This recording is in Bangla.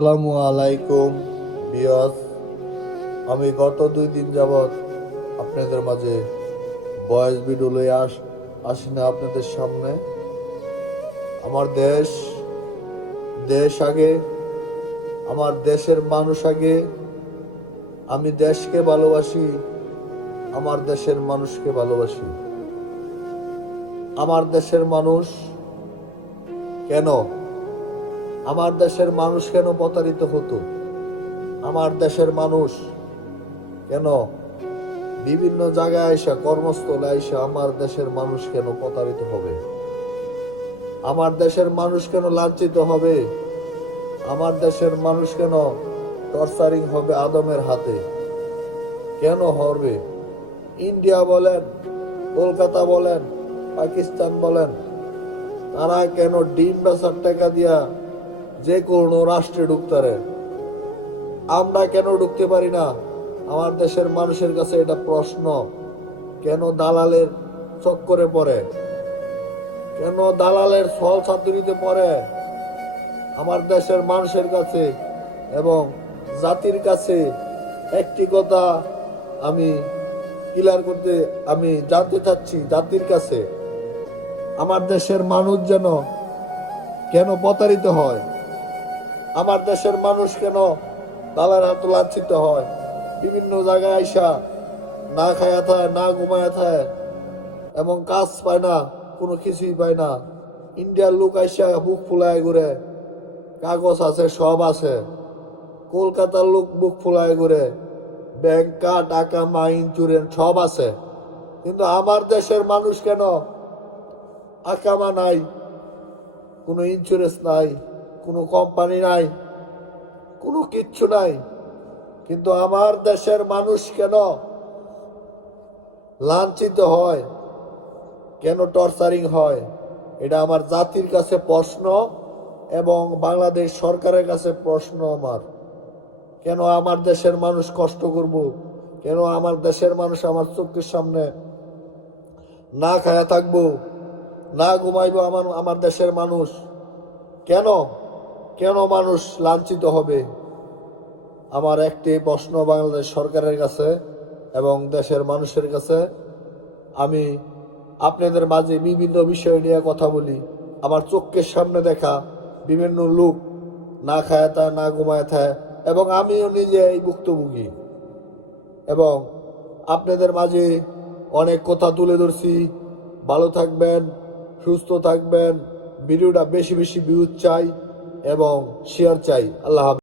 আসসালামু আলাইকুম বিয়স। আমি গত 2 দিন যাবৎ আপনাদের মাঝে ভয়েস ভিডিও লয়ে আসি না আপনাদের সামনে। আমার দেশ দেশ আগে, আমার দেশের মানুষ আগে। আমি দেশকে ভালোবাসি, আমার দেশের মানুষকে ভালোবাসি। আমার দেশের মানুষ কেন আমার দেশের মানুষ কেন প্রতারিত হতো? আমার দেশের মানুষ কেন বিভিন্ন জায়গায় আইসা, কর্মস্থলে আইসা আমার দেশের মানুষ কেন প্রতারিত হবে? আমার দেশের মানুষ কেন লাঞ্ছিত হবে? আমার দেশের মানুষ কেন টর্চারিং হবে আদমের হাতে? কেন হবে? ইন্ডিয়া বলেন, কলকাতা বলেন, পাকিস্তান বলেন, তারা কেন ডিম বেচার টাকা দিয়া যে কোনো রাষ্ট্রে ঢুকতারে? আমরা কেন ঢুকতে পারি না? আমার দেশের মানুষের কাছে এটা প্রশ্ন। কেন দালালের চক্করে পড়ে? কেন দালালের ছল ছাতুরিতে পড়ে? আমার দেশের মানুষের কাছে এবং জাতির কাছে একটি কথা আমি ক্লিয়ার করতে আমি জানতে চাচ্ছি, জাতির কাছে আমার দেশের মানুষ যেন কেন প্রতারিত হয়? আমার দেশের মানুষ কেন দালালের হাতে লাঞ্ছিত হয়? বিভিন্ন জায়গায় আইসা না খায়া থাকে, না ঘুমায়া থাকে এবং কাজ পায় না, কোনো কিছুই পায় না। ইন্ডিয়ার লোক আইসা বুক ফুলায় ঘুরে, কাগজ আছে, সব আছে। কলকাতার লোক বুক ফুলায় ঘুরে, ব্যাংকা টাকা মা ইন্স্যুরেন্স সব আছে। কিন্তু আমার দেশের মানুষ কেন আকামা নাই, কোনো ইন্স্যুরেন্স নাই, কোনো কোম্পানি নাই, কোনো কিচ্ছু নাই। কিন্তু আমার দেশের মানুষ কেন লাঞ্ছিত হয়, কেন টর্চারিং হয়? এটা আমার জাতির কাছে প্রশ্ন এবং বাংলাদেশ সরকারের কাছে প্রশ্ন আমার। কেন আমার দেশের মানুষ কষ্ট করব? কেন আমার দেশের মানুষ আমার চোখের সামনে না খায়া থাকবো, না ঘুমাইবো? আমার দেশের মানুষ কেন কেন মানুষ লাঞ্ছিত হবে? আমার একটি প্রশ্ন বাংলাদেশ সরকারের কাছে এবং দেশের মানুষের কাছে। আমি আপনাদের মাঝে বিভিন্ন বিষয় নিয়ে কথা বলি। আমার চোখের সামনে দেখা বিভিন্ন লোক না খায় থাকে, না ঘুমায় থাকে, এবং আমিও নিজে এই ভুক্তভোগী। এবং আপনাদের মাঝে অনেক কথা তুলে ধরছি। ভালো থাকবেন, সুস্থ থাকবেন। ভিডিওটা বেশি বেশি ভিউজ চাই এবং শেয়ার চাই। আল্লাহ হাফেজ।